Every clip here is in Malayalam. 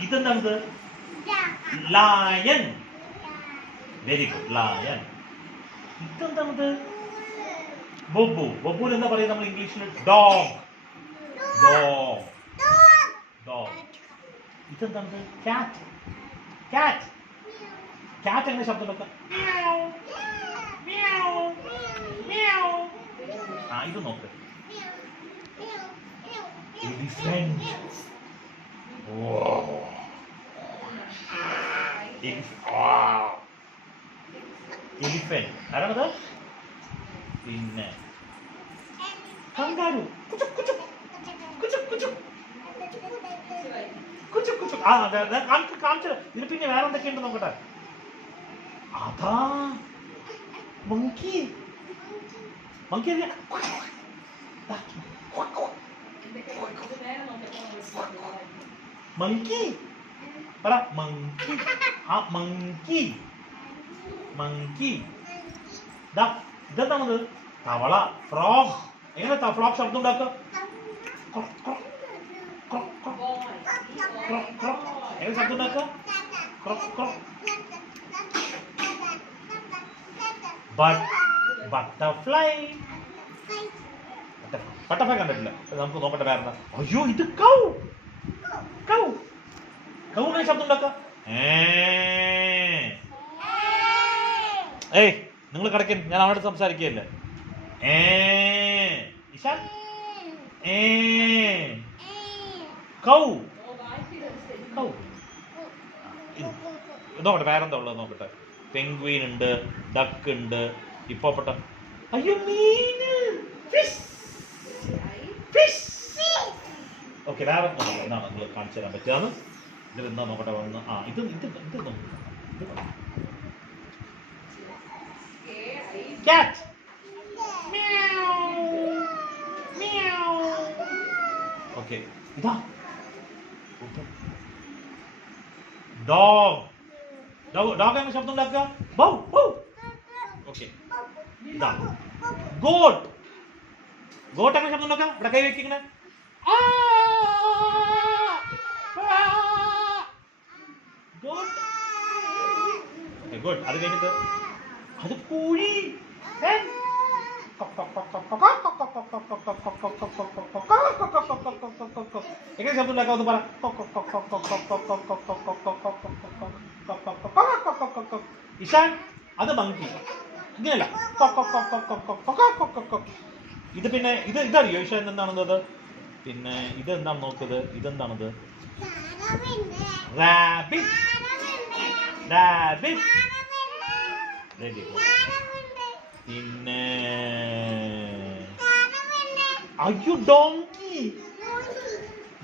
ഇതെന്താണിത്? ലയൺ. Very good, lion. ഇതെന്താണിത്? ബൊബു. ബൊബുൽ എന്താ പറയുക നമ്മൾ ഇംഗ്ലീഷിൽ? ഡോഗ്. ഡോഗ്. ഡോഗ്. ഇതെന്താണിത്? കാറ്റ്. കാറ്റ്. കാറ്റ് എങ്ങനെ ശബ്ദം വെക്കാം? ആ, ഇത് നോക്ക്. എലിഫന്റ്. എലിഫന്റ് ആരാണത്? പിന്നെ കങ്കാരു. കാണിച്ചു. ഇത് പിന്നെ വേറെ എന്തൊക്കെയുണ്ട് നോക്കട്ടെ. അതാ മങ്കി. മങ്കി മങ്കി പറ. മങ്കി. ആ മങ്കി. മങ്കി. ഇതെന്താണത്? തവള. ഫ്രോഗ്. എങ്ങനെ ഫ്രോഗ് ശബ്ദം ഉണ്ടാക്കുക? എങ്ങനെ ശബ്ദം ഉണ്ടാക്കുക? ബട്ടർഫ്ലൈ. ബട്ടർഫ്ലൈ കണ്ടിട്ടില്ല. നമുക്ക് നോക്കട്ടെ വേറെ. അയ്യോ, ഇത് കൗ. കൗ. കൗ എങ്ങനെ ശബ്ദം ഉണ്ടാക്കുക? ഏയ്, നിങ്ങൾ കിടക്കൻ, ഞാൻ അവനോട് സംസാരിക്കുകയല്ലേ. ഇഷാൻ. കൗ. കൗ. നോക്കട്ടെ വേറെന്താ ഉള്ളത് നോക്കട്ടെ. പെൻഗ്വിൻ ഉണ്ട്, ഡക്ക് ഉണ്ട്, ഹിപ്പോപ്പൊട്ടം. അയ്യോ, മീന്. ഓക്കെ, വേറെ എന്താണ് നിങ്ങൾ കാണിച്ചു തരാൻ പറ്റുകയാണ്? ഇതിൽ എന്താ നോക്കട്ടെ വന്ന്. ആ, ഇത് ഇത് ഇത് നോക്കുക. Cat. Meow. Meow. Okay. ഇതാ. Dog. Dog എങ്ങനെ ശബ്ദം ഉണ്ടാക്കുക? Bow. Bow. Okay. ഇതാ. Goat. Goat എങ്ങനെ ശബ്ദം ഉണ്ടാക്കുക? ഇവിടെ കൈ വെക്കിങ്ങനെ. Goat. Okay, good. അത് കഴിഞ്ഞിട്ട് അത് കോഴി. എങ്ങനെ ശബ്ദം ഉണ്ടാക്കാമെന്ന് പറ. ഇഷാൻ, അത് മങ്കി. ഇങ്ങനെയല്ല. ഇത് പിന്നെ ഇതറിയോ ഇഷാൻ എന്താണെന്നത്? പിന്നെ ഇതെന്താണ് നോക്കുന്നത്? ഇതെന്താണത്? റാബിറ്റ്. റാബിറ്റ്. Very good. പിന്നെ അയ്യോ, ഡോങ്കി.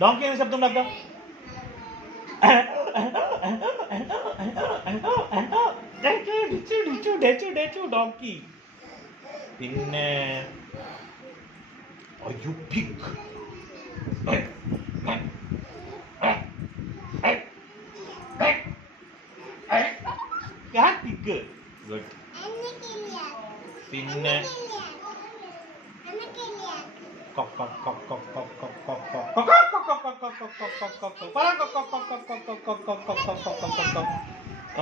ഡോങ്കി എങ്ങനെ ശബ്ദം ഉണ്ടാക്കാം? ഡോങ്കി. പിന്നെ അയ്യോ, പിഗ്. പിഗ്. ഗുഡ്. പിന്നെ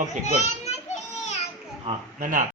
ഓക്കെ, ഗുഡ്. ആ, നന്നാ.